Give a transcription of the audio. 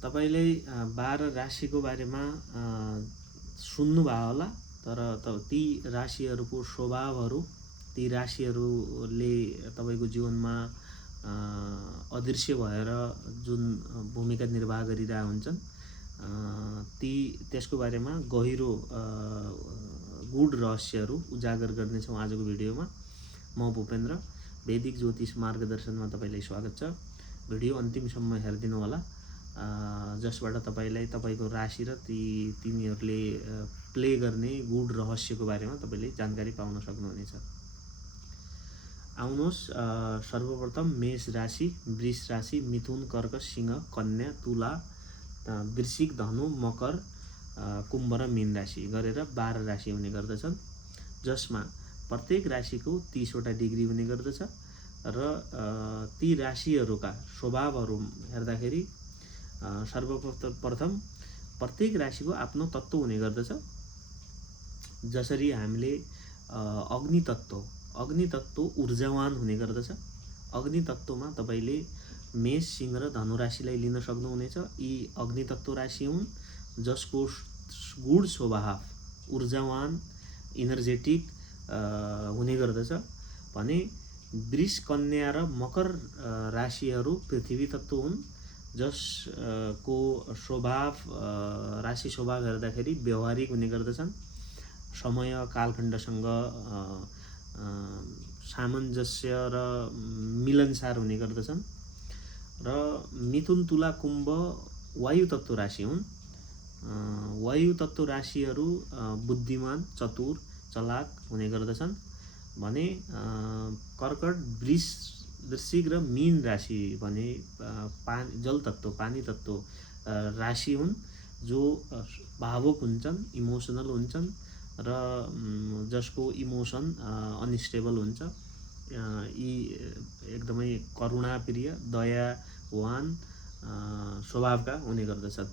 तपाईले 12 राशिको बारेमा सुन्नुभयो होला, तर ती राशिहरूको स्वभावहरू, ती राशिहरूले तपाईको जीवनमा अदृश्य भएर जुन भूमिका निर्वाह गरिरहेका हुन्छन्, त्यसको बारेमा गहिरो गूढ रहस्यहरू उजागर गर्नेछौँ आजको भिडियोमा। म भूपेन्द्र, वैदिक ज्योतिष मार्गदर्शनमा तपाईलाई स्वागत छ। भिडियो अन्तिमसम्म हेरिदिनु होला, जसबाट तपाईलाई तपाईको राशि र तिनीहरूले प्ले गर्ने गूढ रहस्यको बारेमा तपाईले जानकारी पाउन सक्नुहुनेछ। आउनुहोस्, सर्वप्रथम मेष राशि, वृष राशि, मिथुन, कर्क, सिंह, कन्या, तुला, वृश्चिक, धनु, मकर, कुम्भ र मीन राशि गरेर 12 राशि हुने गर्दछन्, जसमा प्रत्येक राशिको 30 वटा डिग्री हुने गर्दछ र ती राशिहरूका स्वभावहरू हेर्दाखेरि सर्वप्रथम प्रत्येक राशिको आफ्नो तत्त्व हुने गर्दछ। जसरी हामीले अग्नि तत्त्व ऊर्जावान हुने गर्दछ। अग्नि तत्त्वमा तपाईले मेष, सिंह र धनु राशिलाई लिन सक्नुहुनेछ। यी अग्नि तत्त्व राशि हुन् जसको गूढ स्वभाव ऊर्जावान, इनर्जेटिक हुने गर्दछ। भने वृष, कन्या र मकर राशिहरू पृथ्वी तत्त्व हुन्, जसको स्वभाव राशि स्वभाव हेर्दाखेरि व्यवहारिक हुने गर्दछन्, समय कालखण्डसँग सामञ्जस्य र मिलनसार हुने गर्दछन्। र मिथुन, तुला, कुम्भ वायु तत्त्व राशि हुन्। वायु तत्त्व राशिहरू बुद्धिमान, चतुर, चलाक हुने गर्दछन्। भने कर्कट, वृश्चिक र मीन राशि भने जल तत्त्व, पानी तत्त्व राशि हुन्, जो भावुक हुन्छन्, इमोसनल हुन्छन् र जसको इमोसन अनस्टेबल हुन्छ। यी एकदमै करुणाप्रिय, दयावान स्वभावका हुने गर्दछन्।